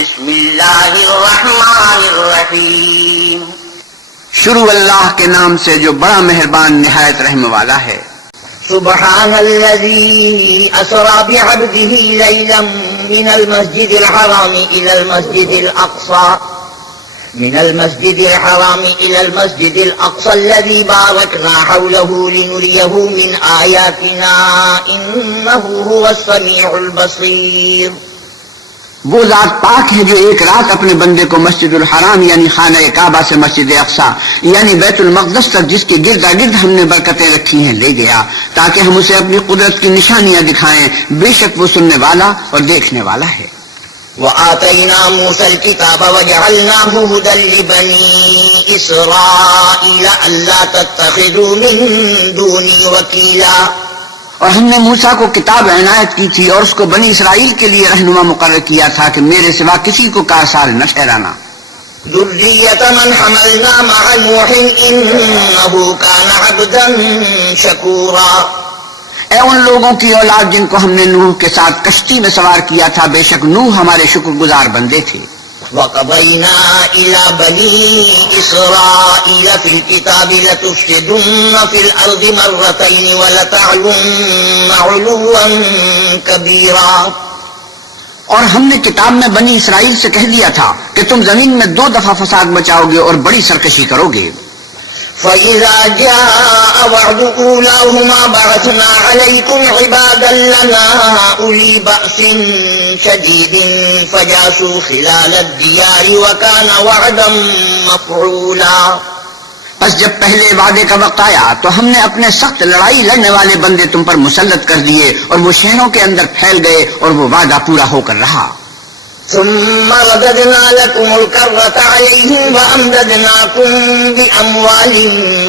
بسم اللہ الرحمن الرحیم. شروع اللہ کے نام سے جو بڑا مہربان نہایت رحم والا ہے. سبحان الذي أسرى بعبده ليلا من المسجد الحرام إلى المسجد الأقصى الذي باركنا حوله لنريه من آياتنا إنه هو السميع البصير. وہ ذات پاک ہے جو ایک رات اپنے بندے کو مسجد الحرام یعنی خانہ کعبہ سے مسجد اقصی یعنی بیت المقدس تک جس کے گردا گرد ہم نے برکتیں رکھی ہیں لے گیا تاکہ ہم اسے اپنی قدرت کی نشانیاں دکھائیں. بے شک وہ سننے والا اور دیکھنے والا ہے. وآتينا موسى الكتاب وجعلناه هدى لبني إسرائيل ألا تتخذوا من دوني وكيلا. اور ہم نے موسیٰ کو کتاب عنایت کی تھی اور اس کو بنی اسرائیل کے لیے رہنما مقرر کیا تھا کہ میرے سوا کسی کو کارسار نہ ٹھہرانا. ذرية من حملنا مع نوح إنه كان عبدا شكورا. اے ان لوگوں کی اولاد جن کو ہم نے نوح کے ساتھ کشتی میں سوار کیا تھا بے شک نوح ہمارے شکر گزار بندے تھے. وقضينا إلى بني إسرائيل في الكتاب لتفسدن في الأرض مرتين ولتعلن علوا كبيرا. اور ہم نے کتاب میں بنی اسرائیل سے کہہ دیا تھا کہ تم زمین میں 2 دفعہ فساد مچاؤ گے اور بڑی سرکشی کرو گے. فَإِذَا جَاءَ وَعْدُ أُولَاهُمَا بَعَثْنَا عَلَيْكُمْ عِبَادًا لَّنَا أُولِي بَأْسٍ شَدِيدٍ فَجَاسُوا خِلَالَ الدِّيَارِ وَكَانَ وَعْدًا مَّفْعُولًا. بس جب پہلے وعدے کا وقت آیا تو ہم نے اپنے سخت لڑائی لڑنے والے بندے تم پر مسلط کر دیے اور وہ شہروں کے اندر پھیل گئے اور وہ وعدہ پورا ہو کر رہا. ثم رددنا لكم الكرة عليهم وأمددناكم بأموال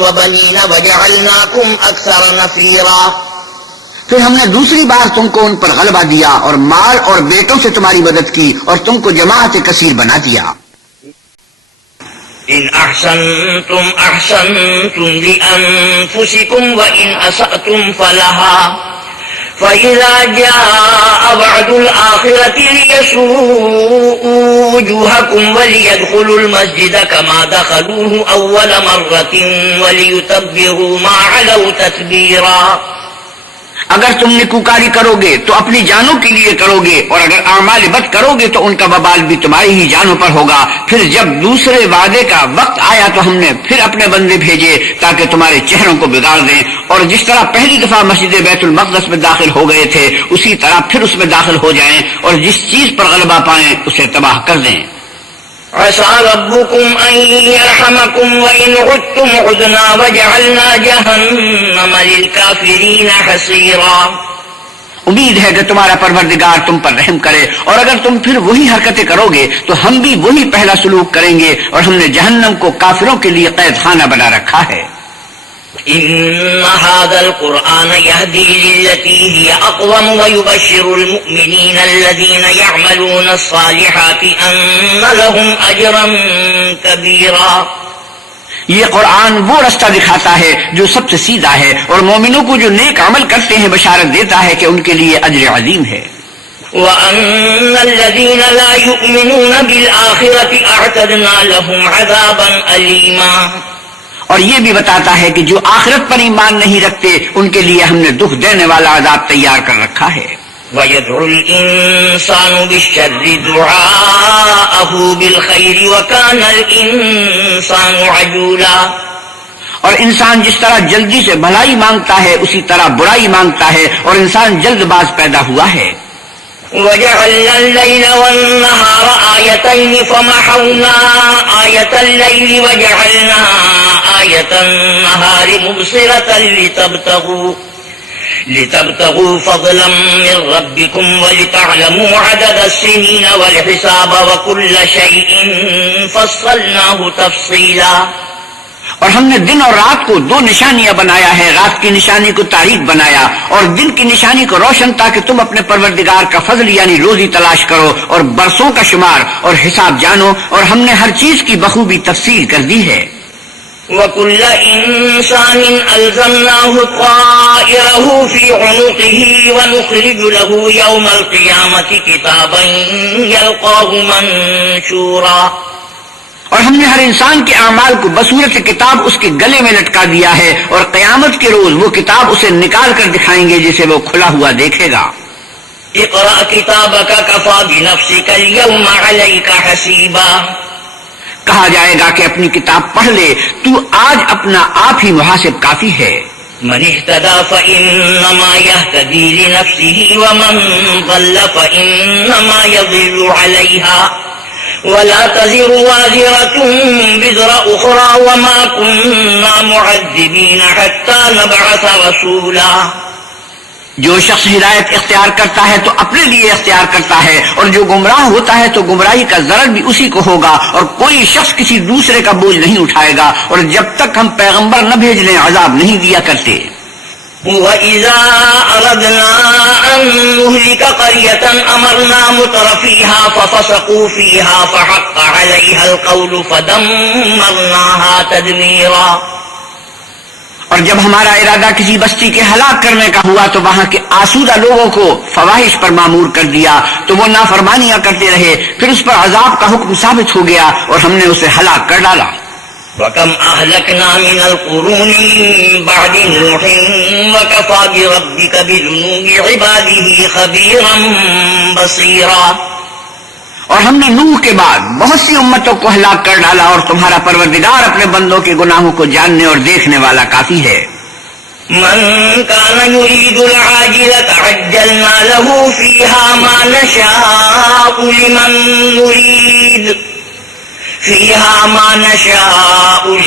وبنين وجعلناكم أكثر نفيرا. پھر ہم نے دوسری بار تم کو ان پر غلبہ دیا اور مال اور بیٹوں سے تمہاری مدد کی اور تم کو جماعت کثیر بنا دیا. إن أحسنتم أحسنتم لأنفسكم وإن أسأتم فلها فإذا جاء وعد الآخرة ليسوءوا وجوهكم وليدخلوا المسجد كما دخلوه أول مرة وليتبروا ما علوا تتبيرا. اگر تم نیکوکاری کرو گے تو اپنی جانوں کے لیے کرو گے اور اگر اعمال بد کرو گے تو ان کا وبال بھی تمہاری ہی جانوں پر ہوگا. پھر جب دوسرے وعدے کا وقت آیا تو ہم نے پھر اپنے بندے بھیجے تاکہ تمہارے چہروں کو بگاڑ دیں اور جس طرح پہلی دفعہ مسجد بیت المقدس میں داخل ہو گئے تھے اسی طرح پھر اس میں داخل ہو جائیں اور جس چیز پر غلبہ پائیں اسے تباہ کر دیں. عسى ربكم أن يرحمكم وإن عدتم عدنا وجعلنا جهنم للكافرين حصيرا. امید ہے کہ تمہارا پروردگار تم پر رحم کرے اور اگر تم پھر وہی حرکتیں کرو گے تو ہم بھی وہی پہلا سلوک کریں گے اور ہم نے جہنم کو کافروں کے لیے قید خانہ بنا رکھا ہے. إن هذا القرآن يهدي للتي هي أقوم ويبشر المؤمنين الذين يعملون الصالحات أن لهم أجرا كبيرا. یہ قرآن وہ رستہ دکھاتا ہے جو سب سے سیدھا ہے اور مومنوں کو جو نیک عمل کرتے ہیں بشارت دیتا ہے کہ ان کے لیے اجر عظیم ہے. وَأَنَّ الَّذِينَ لَا يُؤْمِنُونَ بِالْآخِرَةِ أَعْتَدْنَا لَهُمْ عَذَابًا أَلِيمًا. اور یہ بھی بتاتا ہے کہ جو آخرت پر ایمان نہیں رکھتے ان کے لیے ہم نے دکھ دینے والا عذاب تیار کر رکھا ہے. وَيَدْعُ الْإِنسَانُ بِالشَّرِّ دُعَاءَهُ بِالْخَيْرِ وَكَانَ الْإِنسَانُ عَجُولًا. اور انسان جس طرح جلدی سے بھلائی مانگتا ہے اسی طرح برائی مانگتا ہے اور انسان جلد باز پیدا ہوا ہے. وَجَعَلْنَا اللَّيْلَ وَالنَّهَارَ آيَتَيْنِ فَمَحَوْنَا آيَةَ اللَّيْلِ وَجَعَلْنَا آيَةَ النَّهَارِ مُبْصِرَةً لِتَبْتَغُوا فَضْلًا مِّن رَّبِّكُمْ وَلِتَعْلَمُوا عَدَدَ السِّنِينَ وَالْحِسَابَ وَكُلَّ شَيْءٍ فَصَّلْنَاهُ تَفْصِيلًا. اور ہم نے دن اور رات کو 2 نشانیاں بنایا ہے. رات کی نشانی کو تاریک بنایا اور دن کی نشانی کو روشن تاکہ تم اپنے پروردگار کا فضل یعنی روزی تلاش کرو اور برسوں کا شمار اور حساب جانو اور ہم نے ہر چیز کی بخوبی تفصیل کر دی ہے. وَكُلَّ إِنسَانٍ أَلْزَمْنَاهُ طَائِرَهُ فِي عُنُقِهِ وَنُخْرِجُ لَهُ يَوْمَ الْقِيَامَةِ كِتَابًا يَلْقَاهُ مَنشُورًا. اور ہم نے ہر انسان کے اعمال کو بصورت کتاب اس کے گلے میں لٹکا دیا ہے، اور قیامت کے روز وہ کتاب اسے نکال کر دکھائیں گے جسے وہ کھلا ہوا دیکھے گا. اقرأ كتابك كفى بنفسك اليوم عليك حسيبا. کہا جائے گا کہ اپنی کتاب پڑھ لے، تو آج اپنا آپ ہی محاسب کافی ہے. من اهتدى فإنما يهتدي لنفسه ومن ضل فإنما يضل عليها ولا تزر وازرة وزر أخرى وما كنا معذبين حتى نبعث رسولا. جو شخص ہدایت اختیار کرتا ہے تو اپنے لیے اختیار کرتا ہے، اور جو گمراہ ہوتا ہے تو گمراہی کا ضرر بھی اسی کو ہوگا، اور کوئی شخص کسی دوسرے کا بوجھ نہیں اٹھائے گا، اور جب تک ہم پیغمبر نہ بھیج لیں عذاب نہیں دیا کرتے. وَإِذَا أَرَدْنَا أَن نُّهْلِكَ قَرْيَةً أَمَرْنَا مُتْرَفِيهَا فَفَسَقُوا فِيهَا فَحَقَّ عَلَيْهَا الْقَوْلُ فَدَمَّرْنَاهَا تَدْمِيرًا. اور جب ہمارا ارادہ کسی بستی کے ہلاک کرنے کا ہوا تو وہاں کے آسودہ لوگوں کو فواحش پر معمور کر دیا، تو وہ نافرمانیاں کرتے رہے، پھر اس پر عذاب کا حکم ثابت ہو گیا اور ہم نے اسے ہلاک کر ڈالا. وَكَمْ أَهْلَكْنَا مِنَ الْقُرُونِ مِن بَعْدِ نُوحٍ وَكَفَىٰ بِرَبِّكَ بِذُنُوبِ عِبَادِهِ خَبِيرًا بَصِيرًا. اور ہم نے نوح کے بعد بہت سی امتوں کو ہلاک کر ڈالا، اور تمہارا پروردگار اپنے بندوں کے گناہوں کو جاننے اور دیکھنے والا کافی ہے. من كان يريد العاجلة عجلنا له فيها ما نشاء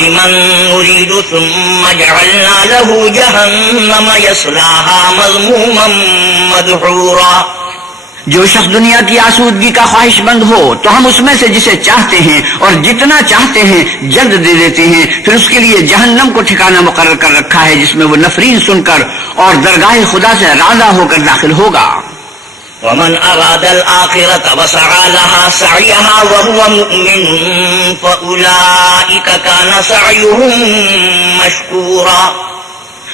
لمن نريد ثم جعلنا له جهنم يصلاها مذموما مدحورا. جو شخص دنیا کی آسودگی کا خواہش مند ہو تو ہم اس میں سے جسے چاہتے ہیں اور جتنا چاہتے ہیں جلد دے دیتے ہیں، پھر اس کے لیے جہنم کو ٹھکانہ مقرر کر رکھا ہے جس میں وہ نفرین سن کر اور درگاہ خدا سے راضی ہو کر داخل ہوگا. ومن أراد الآخرة وسعى لها سعيها وهو مؤمن فأولئك كان سعيهم مشكورا.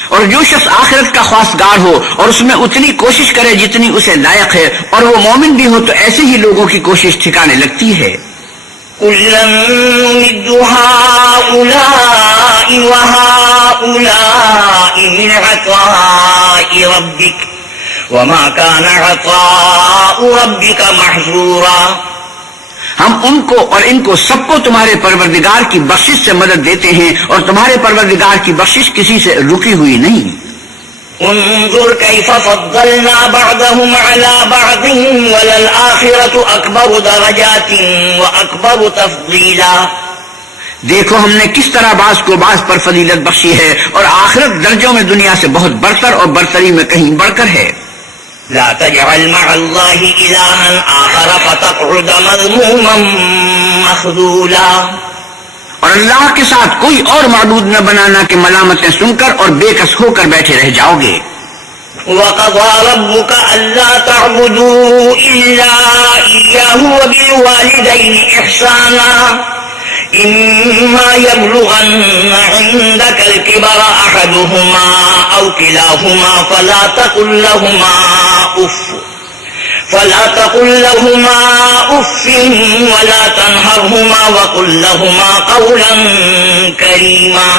اور جو شخص آخرت کا خواستگار ہو اور اس میں اتنی کوشش کرے جتنی اسے لائق ہے، اور وہ مومن بھی ہو، تو ایسے ہی لوگوں کی کوشش ٹھکانے لگتی ہے. كُلًّا نُّمِدُّ هَٰؤُلَاءِ وَهَٰؤُلَاءِ مِنْ عَطَاءِ رَبِّكَ وَمَا كَانَ عَطَاءُ رَبِّكَ مَحْظُورًا. ہم ان کو اور ان کو سب کو تمہارے پروردگار کی بخشش سے مدد دیتے ہیں، اور تمہارے پروردگار کی بخشش کسی سے رکی ہوئی نہیں. انظر كيف فضلنا بعضهم على بعض وللآخرة أكبر درجات وأكبر تفضيلا. دیکھو ہم نے کس طرح بعض کو بعض پر فضیلت بخشی ہے، اور آخرت درجوں میں دنیا سے بہت برتر اور برتری میں کہیں بڑھ کر ہے. لا تجعل مع الله إلها آخر فتقعد مذموما مخذولا. اور اللہ کے ساتھ کوئی اور معبود نہ بنانا کہ ملامتیں سن کر اور بے کس ہو کر بیٹھے رہ جاؤ گے. وَقَضَىٰ رَبُّكَ أَلَّا تَعْبُدُوا إِلَّا إِيَّاهُ وَبِالْوَالِدَيْنِ إِحْسَانًا إِمَّا يَبْلُغَنَّ عِندَكَ الْكِبَرَ أَحَدُهُمَا أَوْ كِلَاهُمَا فَلَا تَقُل لَّهُمَا أُفٍّ وَلَا تَنْهَرْهُمَا وَقُل لَّهُمَا قَوْلًا كَرِيمًا.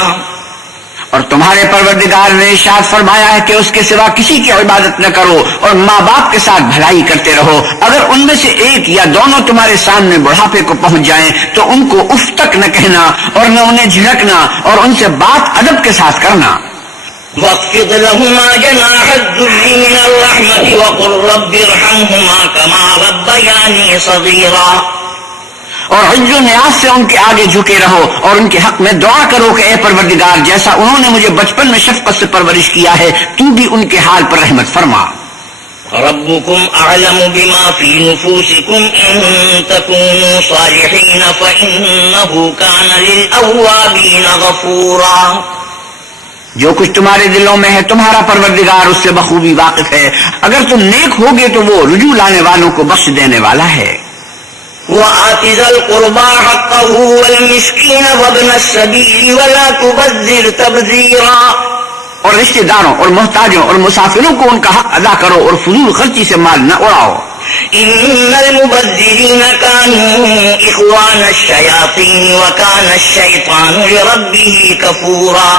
اور تمہارے پروردگار نے ارشاد فرمایا ہے کہ اس کے سوا کسی کی عبادت نہ کرو، اور ماں باپ کے ساتھ بھلائی کرتے رہو. اگر ان میں سے ایک یا دونوں تمہارے سامنے بڑھاپے کو پہنچ جائیں تو ان کو اف تک نہ کہنا اور نہ انہیں جھڑکنا، اور ان سے بات ادب کے ساتھ کرنا. وَاخْفِضْ لَهُمَا جَنَاحَ الذُّلِّ مِنَ الرَّحْمَةِ وَقُل رَّبِّ ارْحَمْهُمَا كَمَا رَبَّيَانِي صَغِيرًا. اور عجز و نیاز سے ان کے آگے جھکے رہو، اور ان کے حق میں دعا کرو کہ اے پروردگار، جیسا انہوں نے مجھے بچپن میں شفقت سے پرورش کیا ہے، تو بھی ان کے حال پر رحمت فرما. رَبُّكُمْ أَعْلَمُ بِمَا فِي نُفُوسِكُمْ إِن تَكُونُوا صَالِحِينَ فَإِنَّهُ كَانَ لِلْأَوَّابِينَ غَفُورًا. جو کچھ تمہارے دلوں میں ہے تمہارا پروردگار اس سے بخوبی واقف ہے. اگر تم نیک ہوگے تو وہ رجوع لانے والوں کو بخش دینے والا ہے. وآت ذا القربى حقه والمسكين وابن السبيل ولا تبذر تبذيرا، اور رشتہ داروں اور محتاجوں اور مسافروں کو ان کا حق ادا کرو اور فضول خرچی سے مال نہ اڑاؤ۔ ان المبذرین كانوا اخوان الشیاطین وكان الشیطان لربه کفورا،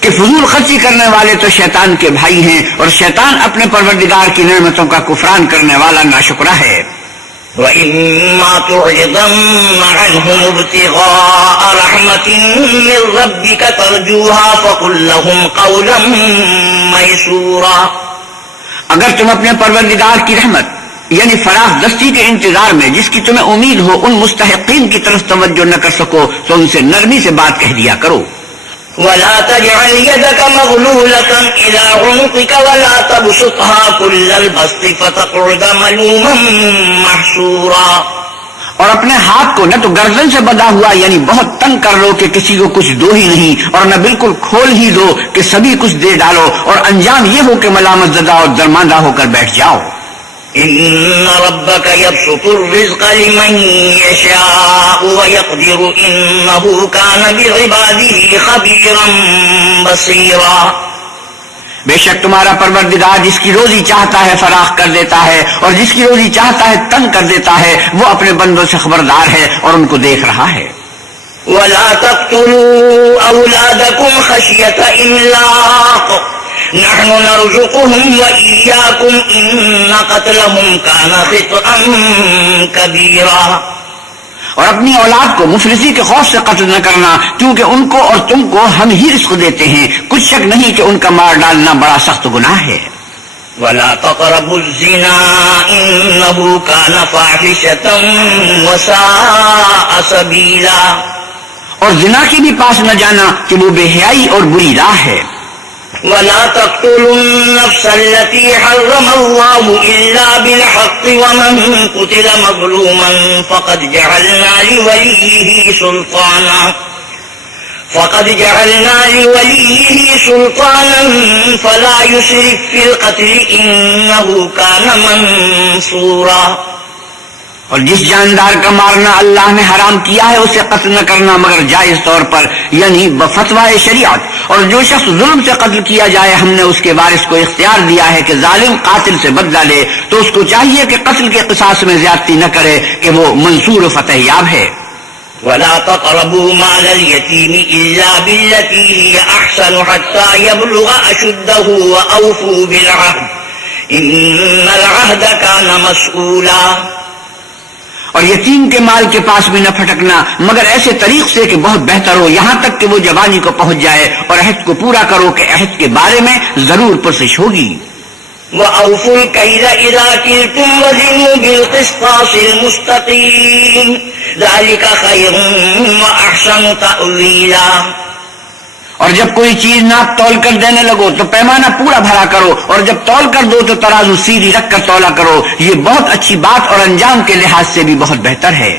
کہ فضول خرچی کرنے والے تو شیطان کے بھائی ہیں اور شیطان اپنے پروردگار کی نعمتوں کا کفران کرنے والا ناشکرا ہے۔ وَإِمَّا تُعْرِضَنَّ عَنْهُمُ ابْتِغَاءَ رَحْمَةٍ مِّن رَّبِّكَ تَرْجُوهَا فَقُل لَّهُمْ قَوْلًا مَّيْسُورًا، اگر تم اپنے پروردگار کی رحمت یعنی فراخ دستی کے انتظار میں جس کی تمہیں امید ہو ان مستحقین کی طرف توجہ نہ کر سکو تو ان سے نرمی سے بات کہہ دیا کرو۔ وَلَا تَجْعَلْ يَدَكَ مَغْلُولَةً إِلَىٰ عُنُقِكَ وَلَا تَبْسُطْهَا كُلَّ الْبَسْطِ فَتَقْعُدَ مَلُومًا مَّحْسُورًا، اور اپنے ہاتھ کو نہ تو گردن سے بندھا ہوا یعنی بہت تنگ کر لو کہ کسی کو کچھ دو ہی نہیں، اور نہ بالکل کھول ہی دو کہ سبھی کچھ دے ڈالو، اور انجام یہ ہو کہ ملامت زدہ اور درماندہ ہو کر بیٹھ جاؤ۔ ان ربك يبسط الرزق لمن يشاء ويقدر انه كان بعباده خبيرا بصيرا، بے شک تمہارا پروردگار جس کی روزی چاہتا ہے فراخ کر دیتا ہے اور جس کی روزی چاہتا ہے تنگ کر دیتا ہے، وہ اپنے بندوں سے خبردار ہے اور ان کو دیکھ رہا ہے۔ ولا تقتلوا اولادكم خشية املاق نحن نرزقهم وإياكم ان قتلهم كان خطأ كبيرا، اور اپنی اولاد کو مفلسی کے خوف سے قتل نہ کرنا کیونکہ ان کو اور تم کو ہم ہی رزق دیتے ہیں، کچھ شک نہیں کہ ان کا مار ڈالنا بڑا سخت گناہ ہے۔ ولا تقربوا الزنا انه كان فاحشة وساء سبيلا، اور زنا کے بھی پاس نہ جانا کہ وہ بے حیائی اور بری راہ ہے۔ ولا تقتلوا النفس التي حرم الله إلا بالحق ومن قتل مظلوما فقد جعلنا لوليه سلطانا فلا يسرف في القتل إنه كان منصورا، اور جس جاندار کا مارنا اللہ نے حرام کیا ہے اسے قتل نہ کرنا مگر جائز طور پر یعنی بفتوائے شریعت، اور جو شخص ظلم سے قتل کیا جائے ہم نے اس کے وارث کو اختیار دیا ہے کہ ظالم قاتل سے بدلہ لے، تو اس کو چاہیے کہ قتل کے قصاص میں زیادتی نہ کرے کہ وہ منصور و فتح یاب ہے۔ ولا تقربوا مال اليتيم إلا بالتي هي أحسن حتى يبلغ أشده وأوفوا بالعهد إن العهد كان مسؤولا، اور یتیم کے مال کے پاس بھی نہ پھٹکنا مگر ایسے طریق سے کہ بہت بہتر ہو یہاں تک کہ وہ جوانی کو پہنچ جائے، اور عہد کو پورا کرو کہ عہد کے بارے میں ضرور پرسش ہوگی۔ وَأَوْفُوا الْكَيْلَ إِذَا كِلْتُمْ وَزِنُوا بِالْقِسْطَاسِ الْمُسْتَقِيمِ ذَلِكَ خَيْرٌ وَأَحْسَنُ تَأْوِيلًا، اور جب کوئی چیز ناپ تول کر دینے لگو تو پیمانہ پورا بھرا کرو، اور جب تول کر دو تو ترازو سیدھی رکھ کر تولا کرو، یہ بہت اچھی بات اور انجام کے لحاظ سے بھی بہت بہتر ہے۔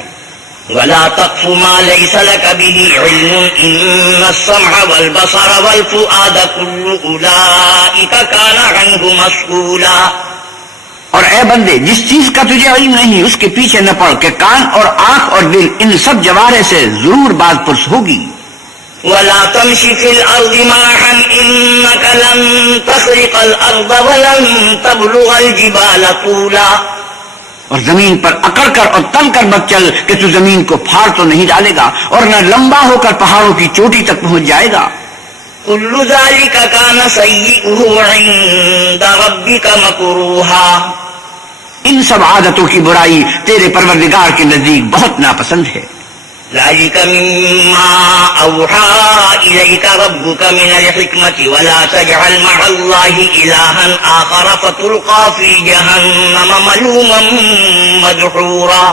ولا تقف ما ليس لك به علم إن السمع والبصر والفؤاد كل أولئك كان عنه مسؤولا، اور اے بندے جس چیز کا تجھے علم نہیں اس کے پیچھے نہ پڑ کہ کان اور آنکھ اور دل ان سب جوارح سے ضرور بات پرس ہوگی۔ ولا تمش في الأرض مرحا إنك لن تخرق الأرض ولن تبلغ الجبال طولا، اور زمین پر اکڑ کر اور تن کر مت چل کہ تو زمین کو پھاڑ تو نہیں ڈالے گا اور نہ لمبا ہو کر پہاڑوں کی چوٹی تک پہنچ جائے گا۔ كل ذلك كان سيئه عند ربك مكروها، ان سب عادتوں کی برائی تیرے پروردگار کے نزدیک بہت ناپسند ہے۔ ذلك مما أوحى إليك ربك من الحكمة ولا تجعل مع الله إلها آخر فتلقى في جهنم ملوما مدحورا،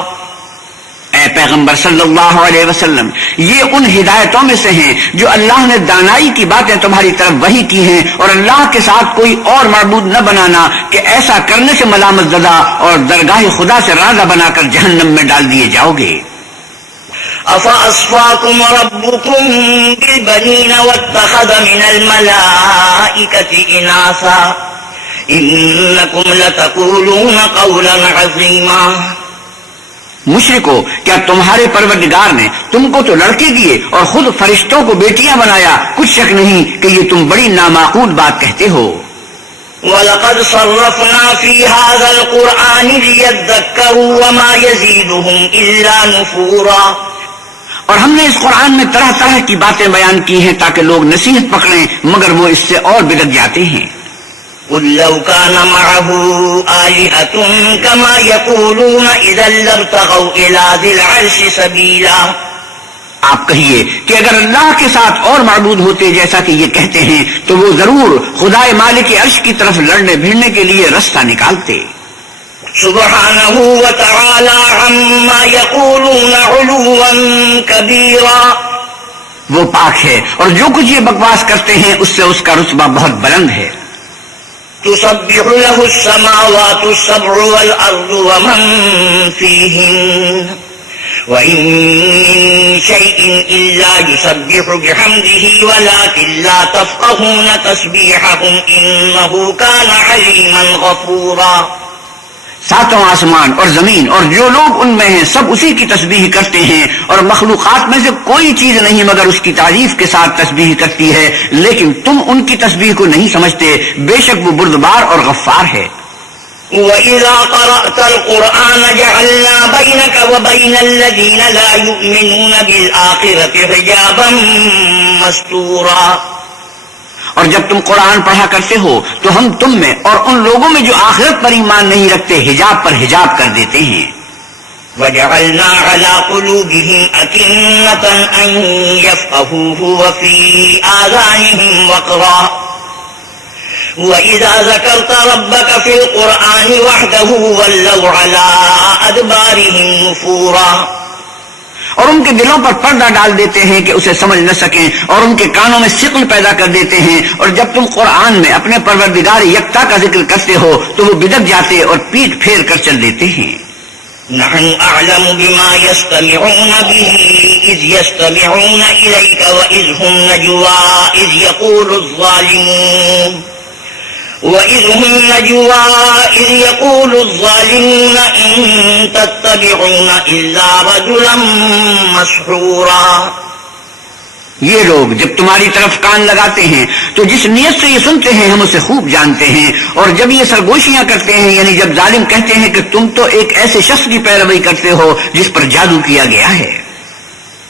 اے پیغمبر صلی اللہ علیہ وسلم یہ ان ہدایتوں میں سے ہیں جو اللہ نے دانائی کی باتیں تمہاری طرف وحی کی ہیں، اور اللہ کے ساتھ کوئی اور معبود نہ بنانا کہ ایسا کرنے سے ملامت زدہ اور درگاہ خدا سے راضہ بنا کر جہنم میں ڈال دیے جاؤ گے۔ أفأصفاكم ربكم بالبنين واتخذ من الملائكة إناثا إنكم لتقولون قولا عظيما، مشرکو، کیا تمہارے پروردگار نے تم کو تو لڑکے دیے اور خود فرشتوں کو بیٹیاں بنایا؟ کچھ شک نہیں کہ یہ تم بڑی نامعقول بات کہتے ہو۔ وَلَقَدْ صَرَّفْنَا فِي هَذَا الْقُرْآنِ لِيَذَّكَّرُوا وَمَا يَزِيدُهُمْ إِلَّا نُفُورًا، اور ہم نے اس قرآن میں طرح طرح کی باتیں بیان کی ہیں تاکہ لوگ نصیحت پکڑیں، مگر وہ اس سے اور بگڑ جاتے ہیں۔ قُلْ لَوْ كَانَ مَعَهُ آلِهَةٌ كَمَا يَقُولُونَ إِذًا لَّابْتَغَوْا إِلَىٰ ذِي الْعَرْشِ سَبِيلًا، آپ کہیے کہ اگر اللہ کے ساتھ اور معبود ہوتے جیسا کہ یہ کہتے ہیں تو وہ ضرور خدائے مالک عرش کی طرف لڑنے بھیڑنے کے لیے رستہ نکالتے۔ سبحانہ وتعالی عما یقولون علوا کبیرا، وہ پاک ہے اور جو کچھ یہ بکواس کرتے ہیں اس سے اس کا رتبہ بہت بلند ہے۔ تسبح له السماوات السبع والارض ومن فيهن وإن من شيء إلا يسبح بحمده ولكن لا تفقهون تسبيحهم إنه كان عليما غفورا۔ ساتوں آسمان اور زمین اور جو لوگ ان میں ہیں سب اسی کی تسبیح کرتے ہیں، اور مخلوقات میں سے کوئی چیز نہیں مگر اس کی تعریف کے ساتھ تسبیح کرتی ہے، لیکن تم ان کی تسبیح کو نہیں سمجھتے، بے شک وہ بردبار اور غفار ہے۔ وَإِذَا قَرَأْتَ الْقُرْآنَ جَعَلْنَا بَيْنَكَ وَبَيْنَ الَّذِينَ لَا يُؤْمِنُونَ بِالْآخِرَةِ حِجَابًا مَسْتُورًا، اور جب تم قرآن پڑھا کرتے ہو تو ہم تم میں اور ان لوگوں میں جو آخرت پر ایمان نہیں رکھتے حجاب پر حجاب کر دیتے ہیں۔ وَجَعَلْنَا عَلَىٰ قُلُوبِهِمْ أَكِنَّةً أَن يَفْقَهُوهُ وَفِي آذَانِهِمْ وَقْرًا وَإِذَا ذَكَرْتَ رَبَّكَ فِي الْقُرْآنِ وَحْدَهُ وَلَّوْا عَلَىٰ أَدْبَارِهِمْ نُفُورًا، اور ان کے دلوں پر پردہ ڈال دیتے ہیں کہ اسے سمجھ نہ سکیں، اور ان کے کانوں میں ثقل پیدا کر دیتے ہیں، اور جب تم قرآن میں اپنے پروردگار یکتا کا ذکر کرتے ہو تو وہ بدک جاتے اور پیٹ پھیر کر چل دیتے ہیں۔ نحن أعلم بما يستمعون به إذ يستمعون إليك وإذ هم نجوى إذ يقول الظالمون إن تتبعون إلا رجلا مسحورا۔ یہ لوگ جب تمہاری طرف کان لگاتے ہیں تو جس نیت سے یہ سنتے ہیں ہم اسے خوب جانتے ہیں، اور جب یہ سرگوشیاں کرتے ہیں یعنی جب ظالم کہتے ہیں کہ تم تو ایک ایسے شخص کی پیروی کرتے ہو جس پر جادو کیا گیا ہے۔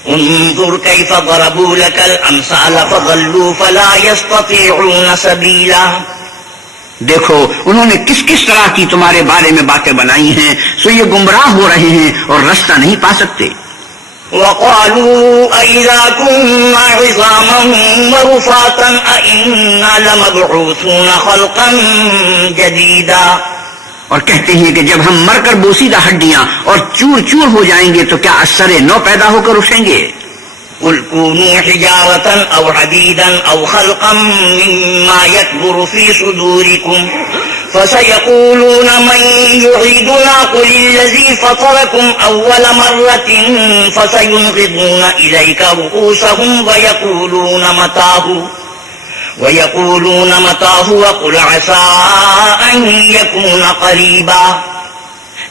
انظر كيف ضربوا لك الأمثال فضلوا فلا يستطيعون سبيلا، دیکھو انہوں نے کس کس طرح کی تمہارے بارے میں باتیں بنائی ہیں، سو یہ گمراہ ہو رہے ہیں اور رستہ نہیں پا سکتے۔ وقالوا أَإِذَا كُنَّا عِظَامًا وَرُفَاتًا أَإِنَّا لَمَبْعُوثُونَ خَلْقًا جَدِيدًا، اور کہتے ہیں کہ جب ہم مر کر بوسیدہ ہڈیاں اور چور چور ہو جائیں گے تو کیا اثر نو پیدا ہو کر اٹھیں گے؟ قل كونوا حجارة أو حديدا أو خلقا مما يكبر في صدوركم فسيقولون من يعيدنا قل الذي فطركم أول مرة فسينغضون إليك رؤوسهم ويقولون متاه وقل عسى أن يكون قريبا۔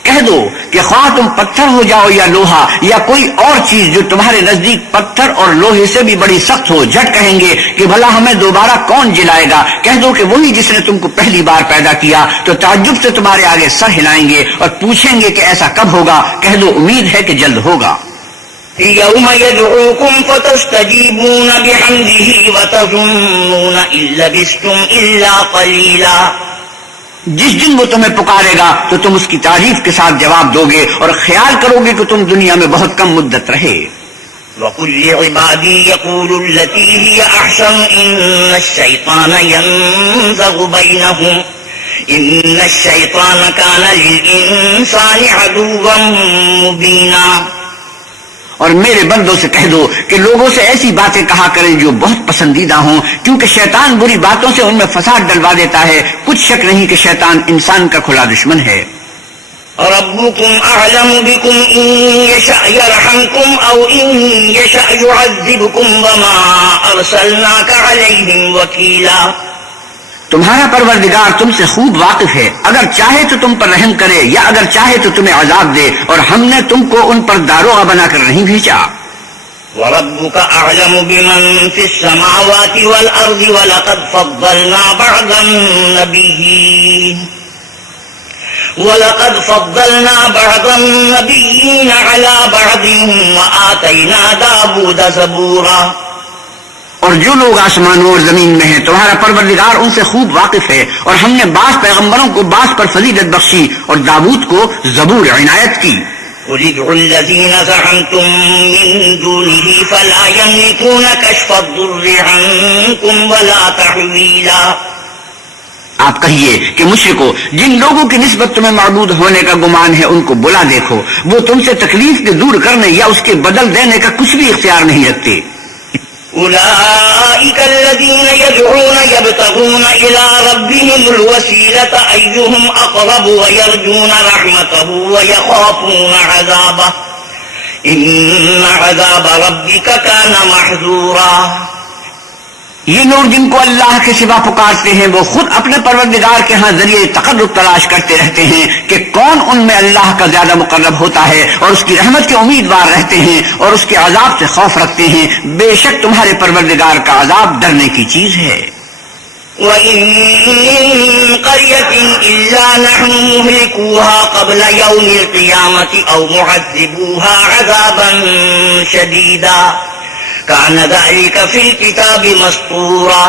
کہہ دو کہ خواہ تم پتھر ہو جاؤ یا لوہا یا کوئی اور چیز جو تمہارے نزدیک پتھر اور لوہے سے بھی بڑی سخت ہو، جھٹ کہیں گے کہ بھلا ہمیں دوبارہ کون جلائے گا؟ کہہ دو کہ وہی جس نے تم کو پہلی بار پیدا کیا، تو تعجب سے تمہارے آگے سر ہلائیں گے اور پوچھیں گے کہ ایسا کب ہوگا؟ کہہ دو امید ہے کہ جلد ہوگا۔ يوم يدعوكم فتستجيبون بحمده وتظنون إن لبثتم إلا قليلا، جس دن وہ تمہیں پکارے گا تو تم اس کی تعریف کے ساتھ جواب دو گے اور خیال کرو گے کہ تم دنیا میں بہت کم مدت رہے۔ وَقُلْ لِعِبَادِي يَقُولُوا الَّتِي هِيَ أَحْسَنُ إِنَّ الشَّيْطَانَ كَانَ لِلْإِنسَانِ عَدُوًّا مُبِينًا، اور میرے بندوں سے کہہ دو کہ لوگوں سے ایسی باتیں کہا کریں جو بہت پسندیدہ ہوں، کیونکہ شیطان بری باتوں سے ان میں فساد ڈلوا دیتا ہے۔ کچھ شک نہیں کہ شیطان انسان کا کھلا دشمن ہے۔ ربكم أعلم بكم إن يشأ يرحمكم أو إن يشأ يعذبكم وما أرسلناك عليهم وكيلا، تمہارا پروردگار تم سے خوب واقف ہے، اگر چاہے تو تم پر رحم کرے یا اگر چاہے تو تمہیں عذاب دے، اور ہم نے تم کو ان پر داروغہ بنا کر نہیں بھیجا۔ وَرَبُّكَ أَعْلَمُ بِمَن فِي السَّمَاوَاتِ وَالْأَرْضِ وَلَقَدْ فَضَّلْنَا بَعْضَ النَّبِيِّينَ عَلَى بَعْضٍ وَآتَيْنَا دَاوُودَ زَبُورًا۔ اور جو لوگ آسمانوں اور زمین میں ہیں تمہارا پروردگار ان سے خوب واقف ہے، اور ہم نے بعض پیغمبروں کو بعض پر فضیلت بخشی اور داود کو زبور عنایت کی۔ قُلِ ادْعُوا الَّذِينَ زَعَمْتُم مِّن دُونِهِ فَلَا يَمْلِكُونَ كَشْفَ الضُّرِّ عَنكُمْ وَلَا تَحْوِيلًا۔ آپ کہیے کہ مشرکو، جن لوگوں کی نسبت تمہیں معبود ہونے کا گمان ہے ان کو بلا دیکھو، وہ تم سے تکلیف کے دور کرنے یا اس کے بدل دینے کا کچھ بھی اختیار نہیں رکھتے۔ أولئك الذين يدعون يبتغون إلى ربهم الوسيلة أيهم أقرب ويرجون رحمته ويخافون عذابه إن عذاب ربك كان محذورا۔ یہ لوگ جن کو اللہ کے سوا پکارتے ہیں وہ خود اپنے پروردگار کے ہاں ذریعے تقرب تلاش کرتے رہتے ہیں کہ کون ان میں اللہ کا زیادہ مقرب ہوتا ہے، اور اس کی رحمت کے امیدوار رہتے ہیں اور اس کے عذاب سے خوف رکھتے ہیں۔ بے شک تمہارے پروردگار کا عذاب ڈرنے کی چیز ہے۔ وَإِن مِّن قَرْيَةٍ إِلَّا نَحْنُ مُهْلِكُوهَا قَبْلَ يَوْمِ الْقِيَامَةِ أَوْ مُعَذِّبُوهَا عَذَابًا شَدِيدًا كَانَ ذَلِكَ فِي الْكِتَابِ مَسْطُورًا۔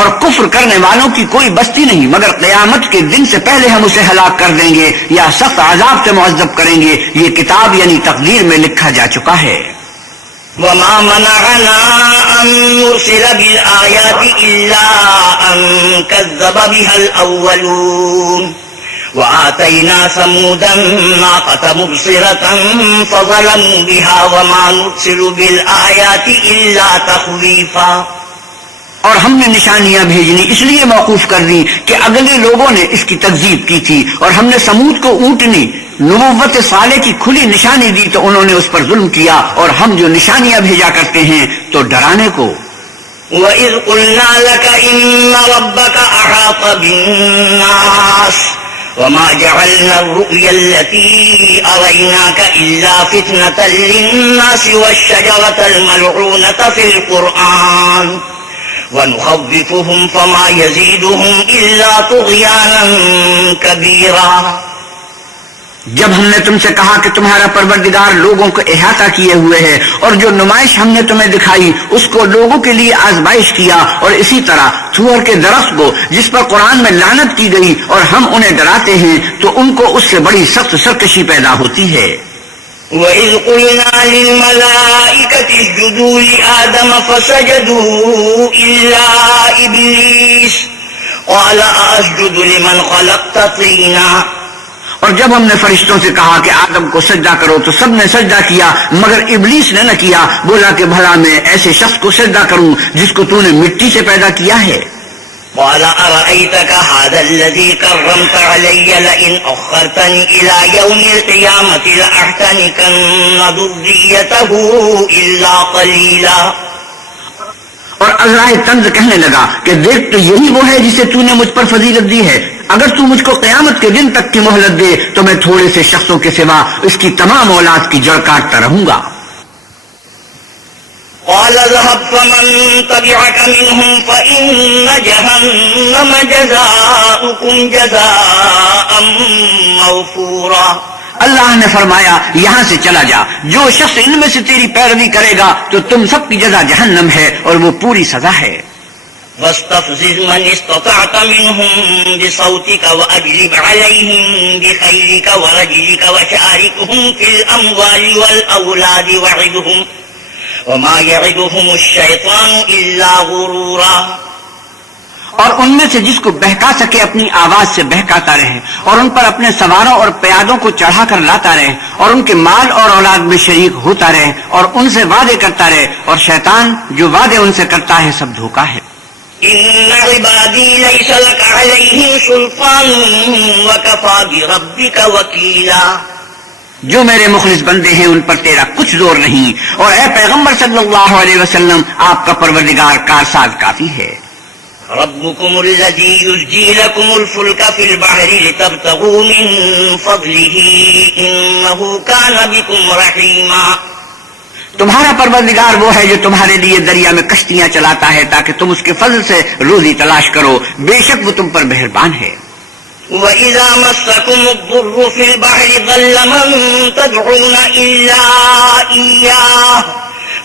اور کفر کرنے والوں کی کوئی بستی نہیں مگر قیامت کے دن سے پہلے ہم اسے ہلاک کر دیں گے یا سخت عذاب سے معذب کریں گے، یہ کتاب یعنی تقدیر میں لکھا جا چکا ہے۔ وَمَا مَنَعَنَا أَن نُّرْسِلَ بِالْآيَاتِ إِلَّا أَن كَذَّبَ بِهَا الْأَوَّلُونَ وَآتَيْنَا ثَمُودَ النَّاقَةَ مُبْصِرَةً فَظَلَمُوا بِهَا وَمَا نُرْسِلُ بِالْآيَاتِ إِلَّا تَخْوِيفًا۔ اور ہم نے نشانیاں بھیجنی اس لیے موقوف کر دی کہ اگلے لوگوں نے اس کی تکذیب کی تھی، اور ہم نے سمود کو اونٹنی نبوت صالح کی کھلی نشانی دی تو انہوں نے اس پر ظلم کیا، اور ہم جو نشانیاں بھیجا کرتے ہیں تو ڈرانے کو۔ وَإِذْ قُلْنَا لَكَ إِنَّ رَبَّكَ أَحَاطَ بِالنَّاسِ وَمَا جَعَلْنَا الرُّؤْيَا الَّتِي أَرَيْنَاكَ إِلَّا فِتْنَةً لِلنَّاسِ وَالشَّجَرَةَ الْمَلْعُونَةَ فِي الْقُرْآنِ وَنُخَوِّفُهُمْ فَمَا يَزِيدُهُمْ إِلَّا طُغْيَانًا كَبِيرًا۔ جب ہم نے تم سے کہا کہ تمہارا پروردگار لوگوں کو احاطہ کیے ہوئے ہے، اور جو نمائش ہم نے تمہیں دکھائی اس کو لوگوں کے لیے آزمائش کیا، اور اسی طرح تھور کے درخت کو جس پر قرآن میں لعنت کی گئی اور ہم انہیں ڈراتے ہیں تو ان کو اس سے بڑی سخت سرکشی پیدا ہوتی ہے۔ وَإِذْ قُلْنَا لِلْمَلَائِكَةِ اسْجُدُوا لِآدَمَ فَسَجَدُوا إِلَّا إِبْلِيسَ قَالَ أَسْجُدُ لِمَنْ خَلَقْتَ طِينًا۔ اور جب ہم نے فرشتوں سے کہا کہ آدم کو سجدہ کرو تو سب نے سجدہ کیا مگر ابلیس نے نہ کیا، بولا کہ بھلا میں ایسے شخص کو سجدہ کروں جس کو تو نے مٹی سے پیدا کیا ہے۔ قال أرأيتك هذا الذي كرمت علي لئن أخرتني إلى يوم القيامة لأحتنكن ذريته إلا قليلا۔ اور عزرائے طنز کہنے لگا کہ دیکھ تو یہی وہ ہے جسے تو نے مجھ پر فضیلت دی ہے، اگر تو مجھ کو قیامت کے دن تک کی مہلت دے تو میں تھوڑے سے شخصوں کے سوا اس کی تمام اولاد کی جڑ کاٹتا رہوں گا۔ قال اذهب فمن تبعك منهم فإن جهنم جزاؤكم جزاء موفورا۔ اللہ نے فرمایا یہاں سے چلا جا، جو شخص ان میں سے تیری پیروی کرے گا تو تم سب کی جزا جہنم ہے اور وہ پوری سزا ہے۔ واستفزز من استطعت منهم بصوتك وأجلب عليهم بخيلك ورجلك وشاركهم في الأموال والأولاد وعدهم وما يعدهم الشيطان إلا غرورا۔ اور ان میں سے جس کو بہکا سکے اپنی آواز سے بہکاتا رہے، اور ان پر اپنے سواروں اور پیادوں کو چڑھا کر لاتا رہے، اور ان کے مال اور اولاد میں شریک ہوتا رہے، اور ان سے وعدے کرتا رہے، اور شیطان جو وعدے ان سے کرتا ہے سب دھوکا ہے۔ إن عبادي ليس لك عليهم سلطان وكفى بربك وكيلا۔ جو میرے مخلص بندے ہیں ان پر تیرا کچھ زور نہیں، اور اے پیغمبر صلی اللہ علیہ وسلم آپ کا پروردگار کارساز کافی ہے۔ ربكم الذي يزجي لكم الفلك في البحر لتبتغوا من فضله إنه كان بكم رحيما. تمہارا پروردگار وہ ہے جو تمہارے لیے دریا میں کشتیاں چلاتا ہے تاکہ تم اس کے فضل سے روزی تلاش کرو، بے شک وہ تم پر مہربان ہے. وَإِذَا مَسَّكُمُ الضُّرُّ فِي الْبَحْرِ ضَلَّ مَن تَدْعُونَ إِلَّا إِيَّاهُ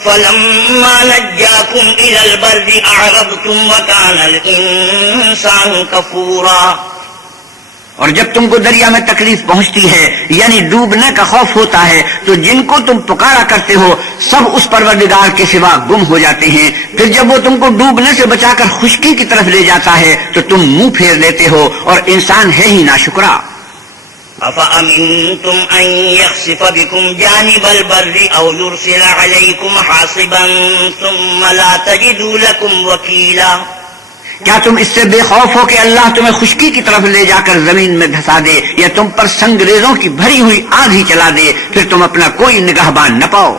فَلَمَّا نَجَّاكُمْ إِلَى الْبَرِّ أَعْرَضْتُمْ وَكَانَ الْإِنسَانُ كَفُورًا. اور جب تم کو دریا میں تکلیف پہنچتی ہے یعنی ڈوبنے کا خوف ہوتا ہے تو جن کو تم پکارا کرتے ہو سب اس پروردگار کے سوا گم ہو جاتے ہیں. پھر جب وہ تم کو ڈوبنے سے بچا کر خشکی کی طرف لے جاتا ہے تو تم منہ پھیر لیتے ہو اور انسان ہے ہی ناشکرا. أَفَأَمِنْتُمْ أَنْ يَخْسِفَ بِكُمْ جَانِبَ الْبَرِّ أَوْ يُرْسِلَ عَلَيْكُمْ حَاصِبًا ثُمَّ لَا تَجِدُوا لَكُمْ وَكِيلًا. کیا تم اس سے بے خوف ہو کہ اللہ تمہیں خشکی کی طرف لے جا کر زمین میں دھسا دے یا تم پر سنگریزوں کی بھری ہوئی آگ ہی چلا دے پھر تم اپنا کوئی نگہبان نہ پاؤ؟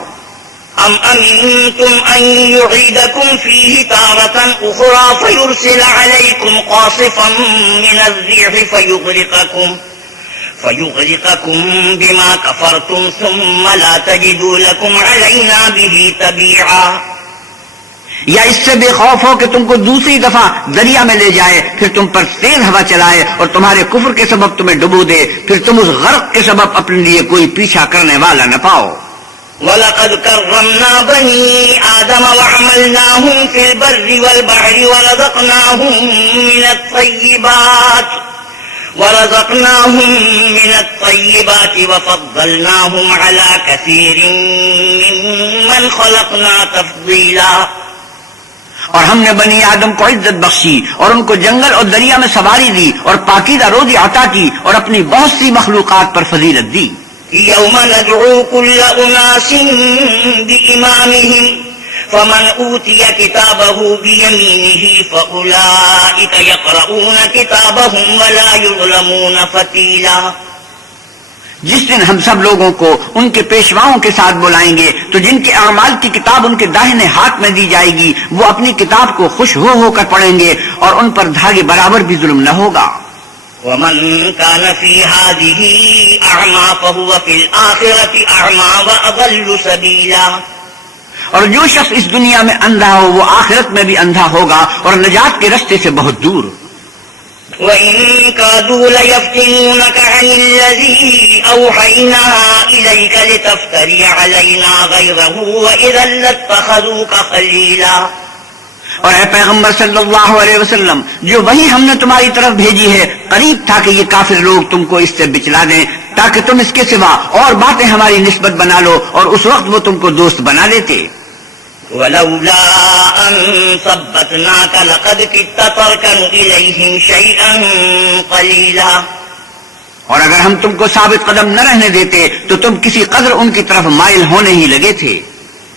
أَمْ أَمِنْتُمْ أَنْ يُعِيدَكُمْ فِيهِ تَارَةً أُخْرَى فَيُرْسِلَ عَلَيْكُمْ قَاصِفًا مِنَ الرِّيحِ فَيُغْرِقَكُمْ بِمَا كَفَرْتُمْ ثُمَّ لَا تَجِدُوا لَكُمْ عَلَيْنَا بِهِ تَبِيعًا. یا اس سے بے خوف ہو کہ تم کو دوسری دفعہ دریا میں لے جائے پھر تم پر تیز ہوا چلائے اور تمہارے کفر کے سبب تمہیں ڈبو دے پھر تم اس غرق کے سبب اپنے لیے کوئی پیچھا کرنے والا نہ پاؤ. وَلَقَدْ كَرَّمْنَا بَنِي آدَمَ وَحَمَلْنَاهُمْ فِي الْبَرِّ وَالْبَحْرِ وَرَزَقْنَاهُمْ مِنَ الطَّيِّبَاتِ وَفَضَّلْنَاهُمْ عَلَى كَثِيرٍ مِّمَّنْ خَلَقْنَا تَفْضِيلًا. اور ہم نے بنی آدم کو عزت بخشی اور ان کو جنگل اور دریا میں سواری دی اور پاکیزہ روزی عطا کی اور اپنی بہت سی مخلوقات پر فضیلت دی. يَوْمَ نَدْعُو كُلَّ أُنَاسٍ بِإِمَامِهِمْ فَمَنْ أُوتِيَ كِتَابَهُ بِيَمِينِهِ فَأُولَئِكَ يَقْرَؤُونَ كِتَابَهُمْ وَلَا يُظْلَمُونَ فَتِيلًا. جس دن ہم سب لوگوں کو ان کے پیشواؤں کے ساتھ بلائیں گے تو جن کے اعمال کی کتاب ان کے داہنے ہاتھ میں دی جائے گی وہ اپنی کتاب کو خوش ہو کر پڑھیں گے اور ان پر دھاگے برابر بھی ظلم نہ ہوگا. وَمَنْ كَانَ فِي هَذِهِ أَعْمَى فَهُوَ فِي الْآخِرَةِ أَعْمَى وَأَضَلُّ سَبِيلًا. اور جو شخص اس دنیا میں اندھا ہو وہ آخرت میں بھی اندھا ہوگا اور نجات کے رستے سے بہت دور. وَإِن كَادُوا لَيَفْتِنُونَكَ عَنِ الَّذِي أَوْحَيْنَا إِلَيْكَ لِتَفْتَرِيَ عَلَيْنَا غَيْرَهُ وَإِذًا لَّاتَّخَذُوكَ خَلِيلًا. اور اے پیغمبر صلی اللہ علیہ وسلم جو وہی ہم نے تمہاری طرف بھیجی ہے قریب تھا کہ یہ کافر لوگ تم کو اس سے بچلا دیں تاکہ تم اس کے سوا اور باتیں ہماری نسبت بنا لو اور اس وقت وہ تم کو دوست بنا لیتے. وَلَوْلَا أَن ثَبَّتْنَاكَ لَقَدْ كِدتَّ تَرْكَنُ إِلَيْهِمْ شَيْئًا قَلِيلًا. اور اگر ہم تم کو ثابت قدم نہ رہنے دیتے تو تم کسی قدر ان کی طرف مائل ہونے ہی لگے تھے.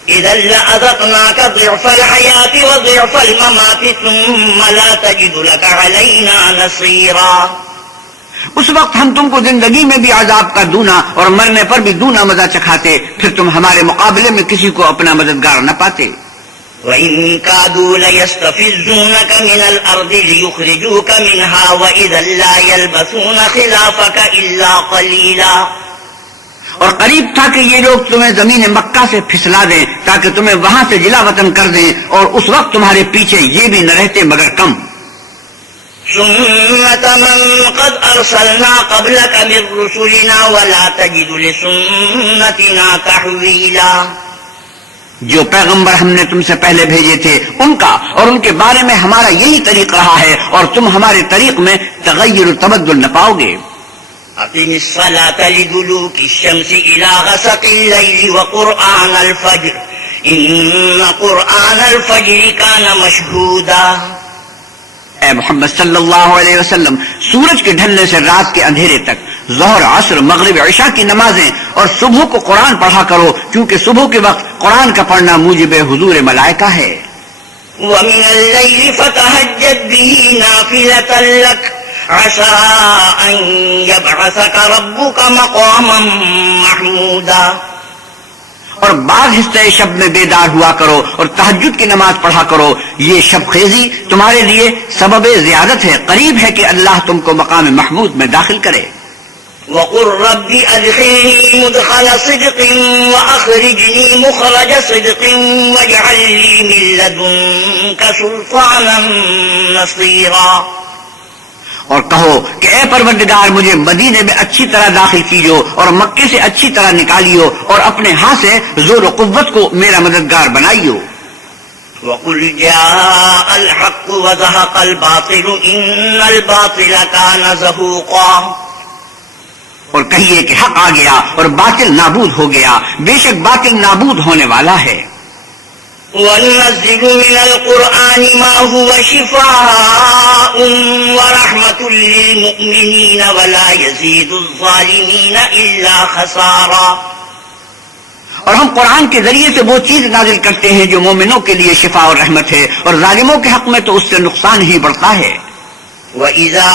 إِذًا لَّأَذَقْنَاكَ ضِعْفَ الْحَيَاةِ وَضِعْفَ الْمَمَاتِ ثُمَّ لَا تَجِدُ لَكَ عَلَيْنَا نَصِيرًا. اس وقت ہم تم کو زندگی میں بھی عذاب کا دونا اور مرنے پر بھی دونا مزہ چکھاتے پھر تم ہمارے مقابلے میں کسی کو اپنا مددگار نہ پاتے. وَإِن كَادُوا لَيَسْتَفِزُّونَكَ مِنَ الْأَرْضِ لِيُخْرِجُوكَ مِنْهَا وَإِذًا لَّا يَلْبَثُونَ خِلَافَكَ إِلَّا قَلِيلًا. اور قریب تھا کہ یہ لوگ تمہیں زمین مکہ سے پھسلا دیں تاکہ تمہیں وہاں سے جلا وطن کر دیں اور اس وقت تمہارے پیچھے یہ بھی نہ رہتے مگر کم. سُنَّةَ مَن قَدْ أَرْسَلْنَا قَبْلَكَ مِن رُّسُلِنَا وَلَا تَجِدُ لِسُنَّتِنَا تَحْوِيلًا. جو پیغمبر ہم نے تم سے پہلے بھیجے تھے ان کا اور ان کے بارے میں ہمارا یہی طریق رہا ہے اور تم ہمارے طریق میں تغیر و تبدل نہ پاؤ گے. أقم الصلاة لدلوك الشمس إلى غسق الليل وقرآن الفجر إن قرآن الفجر كان مشهودا. اے محمد صلی اللہ علیہ وسلم سورج کے ڈھلنے سے رات کے اندھیرے تک ظہر عصر مغرب عشاء کی نمازیں اور صبح کو قرآن پڑھا کرو کیونکہ صبح کے وقت قرآن کا پڑھنا موجب حضور ملائکہ ہے. ومن الليل فتهجد به نافلة لك عسى أن يبعثك ربك مقاما محمودا. اور بعض حصے شب میں بیدار ہوا کرو اور تہجد کی نماز پڑھا کرو. یہ شب خیزی تمہارے لیے سبب زیادت ہے. قریب ہے کہ اللہ تم کو مقام محمود میں داخل کرے. وقل رب أدخلني مدخل صدق وأخرجني مخرج صدق واجعل لي من لدنك سلطانا نصيرا. اور کہو کہ اے پروردگار مجھے مدینے میں اچھی طرح داخل کیجو اور مکے سے اچھی طرح نکالیو اور اپنے ہاں سے زور و قوت کو میرا مددگار بنائیو. وقل جاء الحق وزهق الباطل إن الباطل كان زهوقا. اور کہیے کہ حق آ گیا اور باطل نابود ہو گیا. بے شک باطل نابود ہونے والا ہے. وَنُنَزِّلُ مِنَ الْقُرْآنِ مَا هُوَ شِفَاءٌ وَرَحْمَةٌ لِّلْمُؤْمِنِينَ وَلَا يَزِيدُ الظَّالِمِينَ إِلَّا خَسَارًا. اور ہم قرآن کے ذریعے سے وہ چیز نازل کرتے ہیں جو مومنوں کے لیے شفا اور رحمت ہے اور ظالموں کے حق میں تو اس سے نقصان ہی بڑھتا ہے. وَإِذَا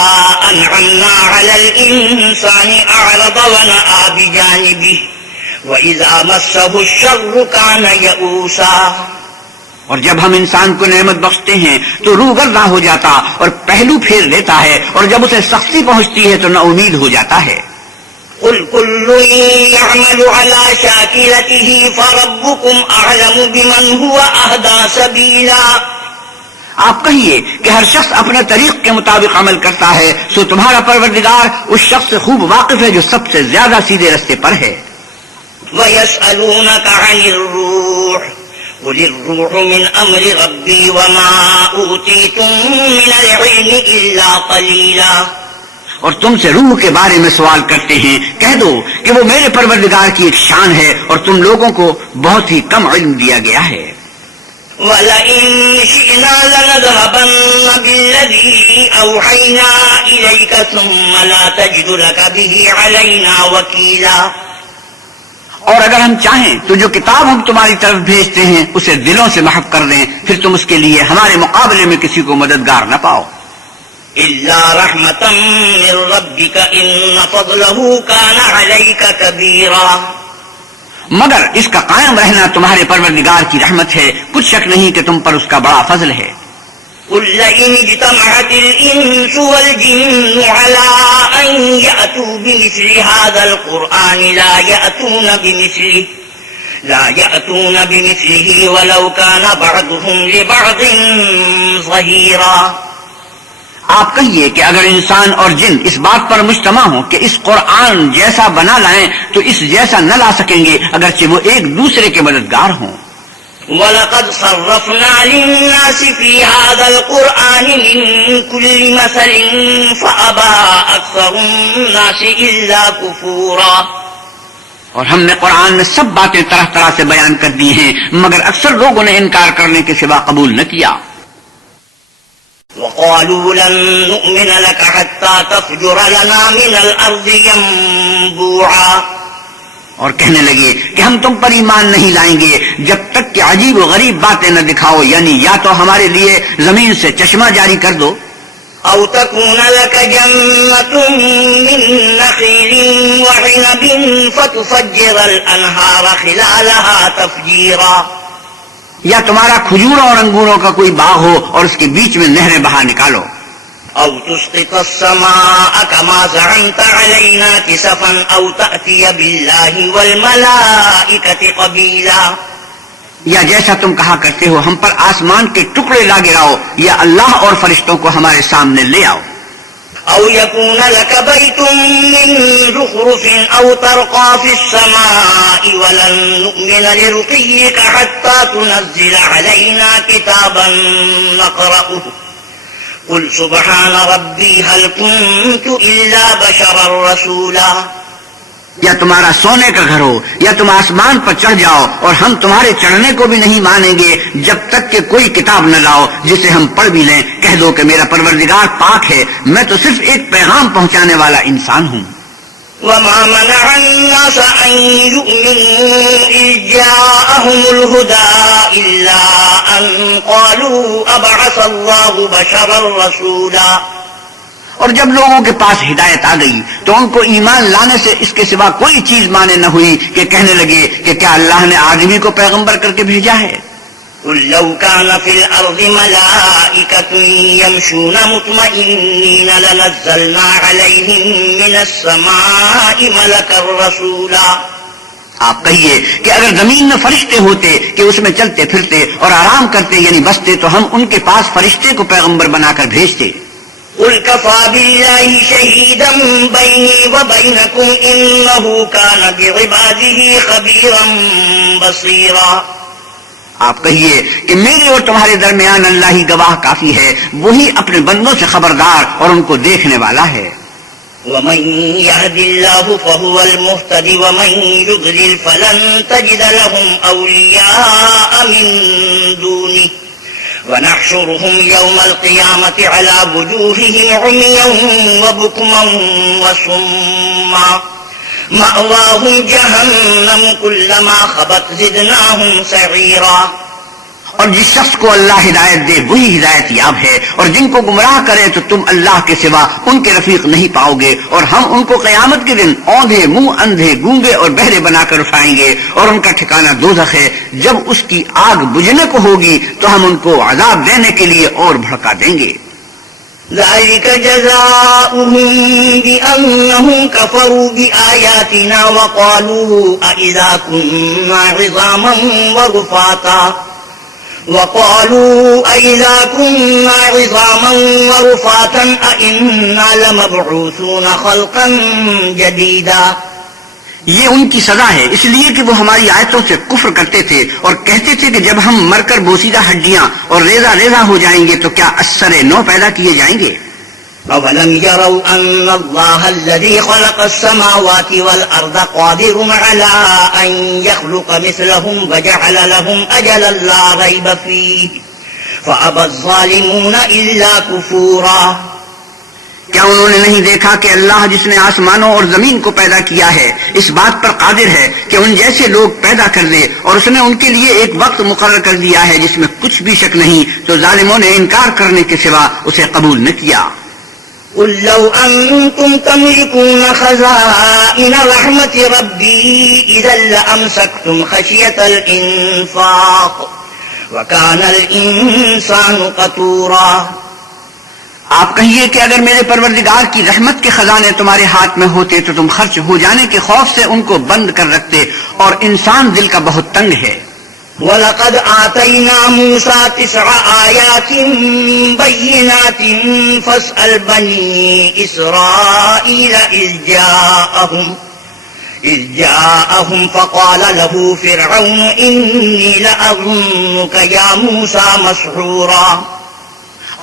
أَنْعَمْنَا عَلَى الْإِنسَانِ أَعْرَضَ وَنَأَىٰ بِجَانِبِهِ وَإِذَا مَسَّهُ الشَّرُّ كَانَ يَئُوسًا. اور جب ہم انسان کو نعمت بخشتے ہیں تو روگرداں ہو جاتا اور پہلو پھیر لیتا ہے اور جب اسے سختی پہنچتی ہے تو نا امید ہو جاتا ہے. قُلْ كُلٌّ يَعْمَلُ عَلَى شَاكِلَتِهِ فَرَبُّكُمْ أَعْلَمُ بِمَنْ هُوَ أَهْدَىٰ سَبِيلًا. آپ کہیے کہ ہر شخص اپنے طریق کے مطابق عمل کرتا ہے سو تمہارا پروردگار اس شخص سے خوب واقف ہے جو سب سے زیادہ سیدھے رستے پر ہے. وَيَسْأَلُونَكَ عَنِ الرُّوحِ قُلِ الرُّوحُ مِنْ أَمْرِ رَبِّي وَمَا أُوتِيتُم مِّنَ الْعِلْمِ إِلَّا قَلِيلًا. اور تم سے روح کے بارے میں سوال کرتے ہیں. کہہ دو کہ وہ میرے پروردگار کی ایک شان ہے اور تم لوگوں کو بہت ہی کم علم دیا گیا ہے. وَلَئِن شِئْنَا لَنَذْهَبَنَّ بِالَّذِي أَوْحَيْنَا إِلَيْكَ ثُمَّ لَا تَجِدُ لَكَ بِهِ عَلَيْنَا وَكِيلًا. اور اگر ہم چاہیں تو جو کتاب ہم تمہاری طرف بھیجتے ہیں اسے دلوں سے محو کر دیں پھر تم اس کے لیے ہمارے مقابلے میں کسی کو مددگار نہ پاؤ. إِلَّا رَحْمَةً مِّن رَّبِّكَ إِنَّ فَضْلَهُ كَانَ عَلَيْكَ كَبِيرًا. مگر اس کا قائم رہنا تمہارے پروردگار کی رحمت ہے. کچھ شک نہیں کہ تم پر اس کا بڑا فضل ہے. قُل لَّئِنِ اجْتَمَعَتِ الْإِنسُ وَالْجِنُّ عَلَىٰ أَن يَأْتُوا بِمِثْلِ هَٰذَا الْقُرْآنِ لَا يَأْتُونَ بِمِثْلِهِ وَلَوْ كَانَ بَعْضُهُمْ لِبَعْضٍ ظَهِيرًا. آپ کہیے کہ اگر انسان اور جن اس بات پر مجتمع ہوں کہ اس قرآن جیسا بنا لائیں تو اس جیسا نہ لا سکیں گے اگرچہ وہ ایک دوسرے کے مددگار ہوں. وَلَقَدْ صَرَّفْنَا لِلنَّاسِ فِي هَٰذَا الْقُرْآنِ مِن كُلِّ مَثَلٍ فَأَبَىٰ أَكْثَرُ النَّاسِ إِلَّا كُفُورًا. اور ہم نے قرآن میں سب باتیں طرح طرح سے بیان کر دی ہیں مگر اکثر لوگوں نے انکار کرنے کے سوا قبول نہ کیا. وَقَالُوا لَن نُّؤْمِنَ لَكَ حَتَّىٰ تَفْجُرَ لَنَا مِنَ الْأَرْضِ يَنبُوعًا. اور کہنے لگے کہ ہم تم پر ایمان نہیں لائیں گے جب تک کہ عجیب و غریب باتیں نہ دکھاؤ یعنی یا تو ہمارے لیے زمین سے چشمہ جاری کر دو أَوْ تَكُونَ لَكَ جَنَّةٌ مِّن نَّخِيلٍ وَعِنَبٍ فَتُفَجِّرَ الْأَنْهَارَ خِلَالَهَا تَفْجِيرًا. یا تمہارا کھجوروں اور انگوروں کا کوئی باغ ہو اور اس کے بیچ میں نہریں بہا نکالو. أَوْ تُسْقِطَ السَّمَاءَ كَمَا زَعَمْتَ عَلَيْنَا كِسَفًا أَوْ تَأْتِيَ بِاللَّهِ وَالْمَلَائِكَةِ قَبِيلًا. یا جیسا تم کہا کرتے ہو ہم پر آسمان کے ٹکڑے لا گراؤ یا اللہ اور فرشتوں کو ہمارے سامنے لے آؤ. أَوْ يَكُونَ لَكَ بَيْتٌ مِّن زُخْرُفٍ أَوْ تَرْقَىٰ فِي السَّمَاءِ وَلَن نُّؤْمِنَ لِرُقِيِّكَ حَتَّىٰ تُنَزِّلَ عَلَيْنَا كِتَابًا نَّقْرَؤُهُ قُلْ سُبْحَانَ رَبِّي هَلْ كُنتُ إِلَّا بَشَرًا رَّسُولًا. یا تمہارا سونے کا گھر ہو یا تم آسمان پر چڑھ جاؤ اور ہم تمہارے چڑھنے کو بھی نہیں مانیں گے جب تک کہ کوئی کتاب نہ لاؤ جسے ہم پڑھ بھی لیں. کہہ دو کہ میرا پروردگار پاک ہے میں تو صرف ایک پیغام پہنچانے والا انسان ہوں. وَمَا مَنَعَ النَّاسَ أَن يُؤْمِنُوا إِذْ جَاءَهُمُ الْهُدَىٰ إِلَّا أَن قَالُوا أَبْعَثَ اللَّهُ بَشَرًا رَّسُولًا. اور جب لوگوں کے پاس ہدایت آ گئی تو ان کو ایمان لانے سے اس کے سوا کوئی چیز مانے نہ ہوئی کہ کہنے لگے کہ کیا اللہ نے آدمی کو پیغمبر کر کے بھیجا ہے؟ قل لو كان في الأرض ملائكة يمشون مطمئنين لنزلنا عليهم من السماء ملكا رسولا. آپ کہیے کہ اگر زمین میں فرشتے ہوتے کہ اس میں چلتے پھرتے اور آرام کرتے یعنی بستے تو ہم ان کے پاس فرشتے کو پیغمبر بنا کر بھیجتے. قل كفى بالله شهيدا بيني وبينكم إنه كان بعباده خبيرا بصيرا. آپ کہیے کہ میرے اور تمہارے درمیان اللہ ہی گواہ کافی ہے، وہی اپنے بندوں سے خبردار اور ان کو دیکھنے والا ہے. ومن يهد الله فهو المهتدي ومن يضلل فلن تجد لهم أولياء من دونه ونحشرهم يوم القيامة على وجوههم عميا وبكما وصما مأواهم جهنم كلما خبت زدناهم سعيرا. اور جس شخص کو اللہ ہدایت دے وہی ہدایت یاب ہے، اور جن کو گمراہ کرے تو تم اللہ کے سوا ان کے رفیق نہیں پاؤ گے. اور ہم ان کو قیامت کے دن اوندھے، منہ اندھے، گونگے اور بہرے بنا کر اٹھائیں گے، اور ان کا ٹھکانہ دوزخ ہے. جب اس کی آگ بجھنے کو ہوگی تو ہم ان کو عذاب دینے کے لیے اور بھڑکا دیں گے. ذلك جزاؤهم بأنهم كفروا بآياتنا وقالوا أإذا كنا عظاما ورفاتا أإنا لمبعوثون خلقا جديدا. یہ ان کی سزا ہے اس لیے کہ وہ ہماری آیتوں سے کفر کرتے تھے اور کہتے تھے کہ جب ہم مر کر بوسیدہ ہڈیاں اور ریزہ ریزہ ہو جائیں گے تو کیا اثر نو پیدا کیے جائیں گے؟ أولم يروا أن الله الذي خلق السماوات والأرض قادر على أن يخلق مثلهم وجعل لهم أجلا لا ريب فيه فأبى الظالمون إلا كفورا. کیا انہوں نے نہیں دیکھا کہ اللہ جس نے آسمانوں اور زمین کو پیدا کیا ہے اس بات پر قادر ہے کہ ان جیسے لوگ پیدا کر دے، اور اس نے ان کے لیے ایک وقت مقرر کر دیا ہے جس میں کچھ بھی شک نہیں، تو ظالموں نے انکار کرنے کے سوا اسے قبول نہ کیا. قل لو أنتم تملكون خزائن رحمة ربي إذا لأمسكتم خشية الإنفاق وكان الإنسان قتورا. آپ کہیے کہ اگر میرے پروردگار کی رحمت کے خزانے تمہارے ہاتھ میں ہوتے تو تم خرچ ہو جانے کے خوف سے ان کو بند کر رکھتے، اور انسان دل کا بہت تنگ ہے. وَلَقَدْ آتَيْنَا مُوسَى 9 آيَاتٍ بَيِّنَاتٍ فَاسْأَلْ بَنِي إِسْرَائِيلَ إِذْ جَاءَهُمْ فَقَالَ لَهُ فِرْعَوْنُ إِنِّي لَأَظُنُّكَ يَا مُوسَى مَسْحُورًا.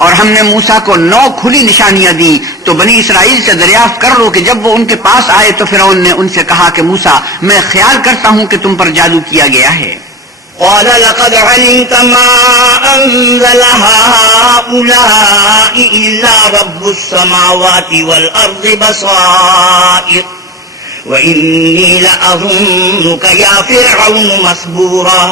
اور ہم نے موسیٰ کو 9 کھلی نشانیاں دی تو بنی اسرائیل سے دریافت کر لو کہ جب وہ ان کے پاس آئے تو فرعون نے ان سے کہا کہ موسیٰ میں خیال کرتا ہوں کہ تم پر جادو کیا گیا ہے. قال لقد علمت ما أنزل هؤلاء إلا رب السماوات والأرض بصائر وإني لأظنك يا فرعون مسبورا.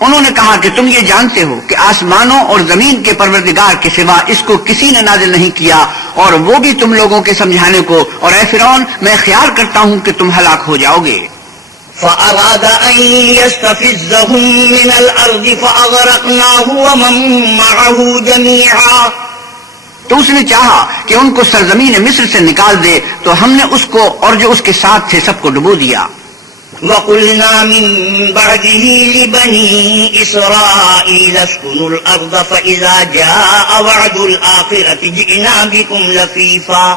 انہوں نے کہا کہ تم یہ جانتے ہو کہ آسمانوں اور زمین کے پروردگار کے سوا اس کو کسی نے نازل نہیں کیا، اور وہ بھی تم لوگوں کے سمجھانے کو، اور اے فرعون میں خیال کرتا ہوں کہ تم ہلاک ہو جاؤ گے. فأراد أن يستفزهم من الأرض فأغرقناه ومن معه جميعا. تو اس نے چاہا کہ ان کو سرزمین مصر سے نکال دے تو ہم نے اس کو اور جو اس کے ساتھ تھے سب کو ڈبو دیا. وَقُلْنَا مِن بَعْدِهِ لِبَنِي إِسْرَائِيلَ اسْكُنُوا الْأَرْضَ فَإِذَا جَاءَ وَعْدُ الْآخِرَةِ جِئْنَا بِكُمْ لَفِيفًا.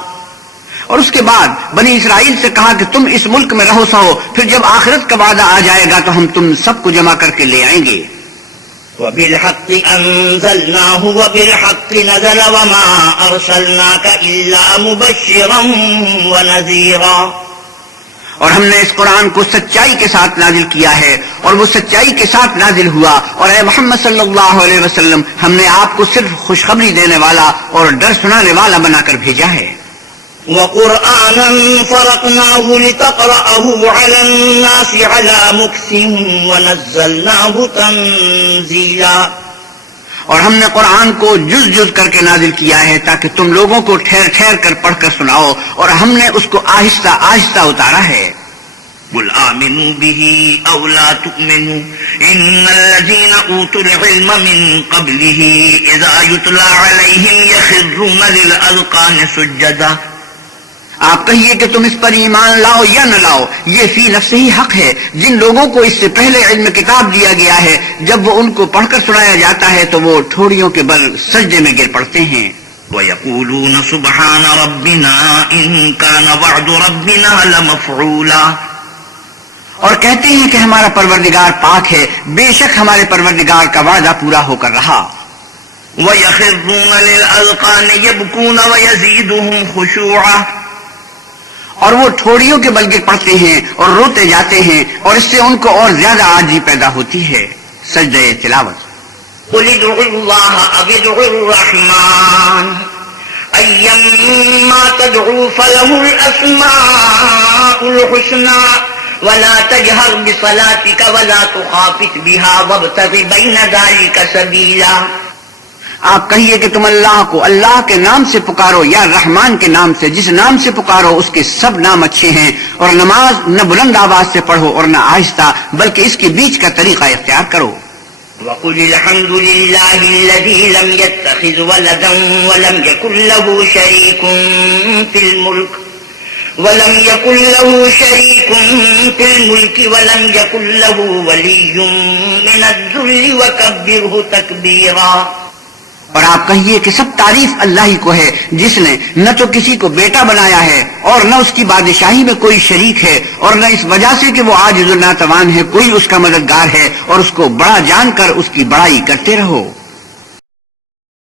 اور اس کے بعد بنی اسرائیل سے کہا کہ تم اس ملک میں رہو سہو، پھر جب آخرت کا وعدہ آ جائے گا تو ہم تم سب کو جمع کر کے لے آئیں گے. وَبِالْحَقِّ أَنزَلْنَاهُ وَبِالْحَقِّ نَزَلَ وَمَا أَرْسَلْنَاكَ إِلَّا مُبَشِّرًا وَنَذِيرًا. اور ہم نے اس قرآن کو سچائی کے ساتھ نازل کیا ہے اور وہ سچائی کے ساتھ نازل ہوا، اور اے محمد صلی اللہ علیہ وسلم ہم نے آپ کو صرف خوشخبری دینے والا اور ڈر سنانے والا بنا کر بھیجا ہے. وَقُرْآنًا فَرَقْنَاهُ لِتَقْرَأَهُ عَلَى النَّاسِ عَلَى مُكْثٍ وَنَزَّلْنَاهُ تَنزِيلًا. اور ہم نے قرآن کو جز جز کر کے نازل کیا ہے تاکہ تم لوگوں کو ٹھہر ٹھہر کر پڑھ کر سناؤ، اور ہم نے اس کو آہستہ آہستہ اتارا ہے۔ قل آمنوا به أو لا تؤمنوا إن الذين أوتوا العلم من قبله إذا يتلى عليهم يخرون للأذقان سجدا۔ آپ کہیے کہ تم اس پر ایمان لاؤ یا نہ لاؤ، یہ فی نفسہ ہی حق ہے۔ جن لوگوں کو اس سے پہلے علم کتاب دیا گیا ہے، جب وہ ان کو پڑھ کر سنایا جاتا ہے تو وہ ٹھوڑیوں کے بل سجدے میں گر پڑتے ہیں۔ وَيَقُولُونَ سُبْحَانَ رَبِّنَا إِن كَانَ وَعْدُ رَبِّنَا لَمَفْعُولًا، اور کہتے ہیں کہ ہمارا پروردگار پاک ہے، بے شک ہمارے پروردگار کا وعدہ پورا ہو کر رہا۔ وَيَخِرُّونَ لِلْأَذْقَانِ يَبْكُونَ وَيَزِيدُهُمْ خُشُوعًا، اور وہ ٹھوڑیوں کے بل گر پڑتے ہیں اور روتے جاتے ہیں، اور اس سے ان کو اور زیادہ عاجزی پیدا ہوتی ہے۔ سجدہ تلاوت۔ قُلِ ادْعُوا اللَّهَ أَوِ ادْعُوا الرَّحْمَٰنَ أَيًّمَّا تَدْعُوا فَلَهُ الْأَسْمَاءُ الْحُسْنَىٰ وَلَا تَجْهَرْ بِصَلَاتِكَ وَلَا تُخَافِتْ بِهَا وَابْتَغِ بَيْنَ ذَلِكَ سَبِيلًا۔ آپ کہیے کہ تم اللہ کو اللہ کے نام سے پکارو یا رحمان کے نام سے، جس نام سے پکارو اس کے سب نام اچھے ہیں، اور نماز نہ بلند آواز سے پڑھو اور نہ آہستہ، بلکہ اس کے بیچ کا طریقہ اختیار کرو۔ وَقُلِ الْحَمْدُ لِلَّهِ الَّذِي لَمْ يَتَّخِذْ وَلَدًا وَلَمْ يَكُن لَّهُ شَرِيكٌ فِي الْمُلْكِ وَلَمْ يَكُن لَّهُ وَلِيٌّ مِّنَ الذُّلِّ وَكَبِّرْهُ تَكْبِيرًا۔ اور آپ کہیے کہ سب تعریف اللہ ہی کو ہے، جس نے نہ تو کسی کو بیٹا بنایا ہے اور نہ اس کی بادشاہی میں کوئی شریک ہے، اور نہ اس وجہ سے کہ وہ عاجز و ناتوان ہے کوئی اس کا مددگار ہے، اور اس کو بڑا جان کر اس کی بڑائی کرتے رہو۔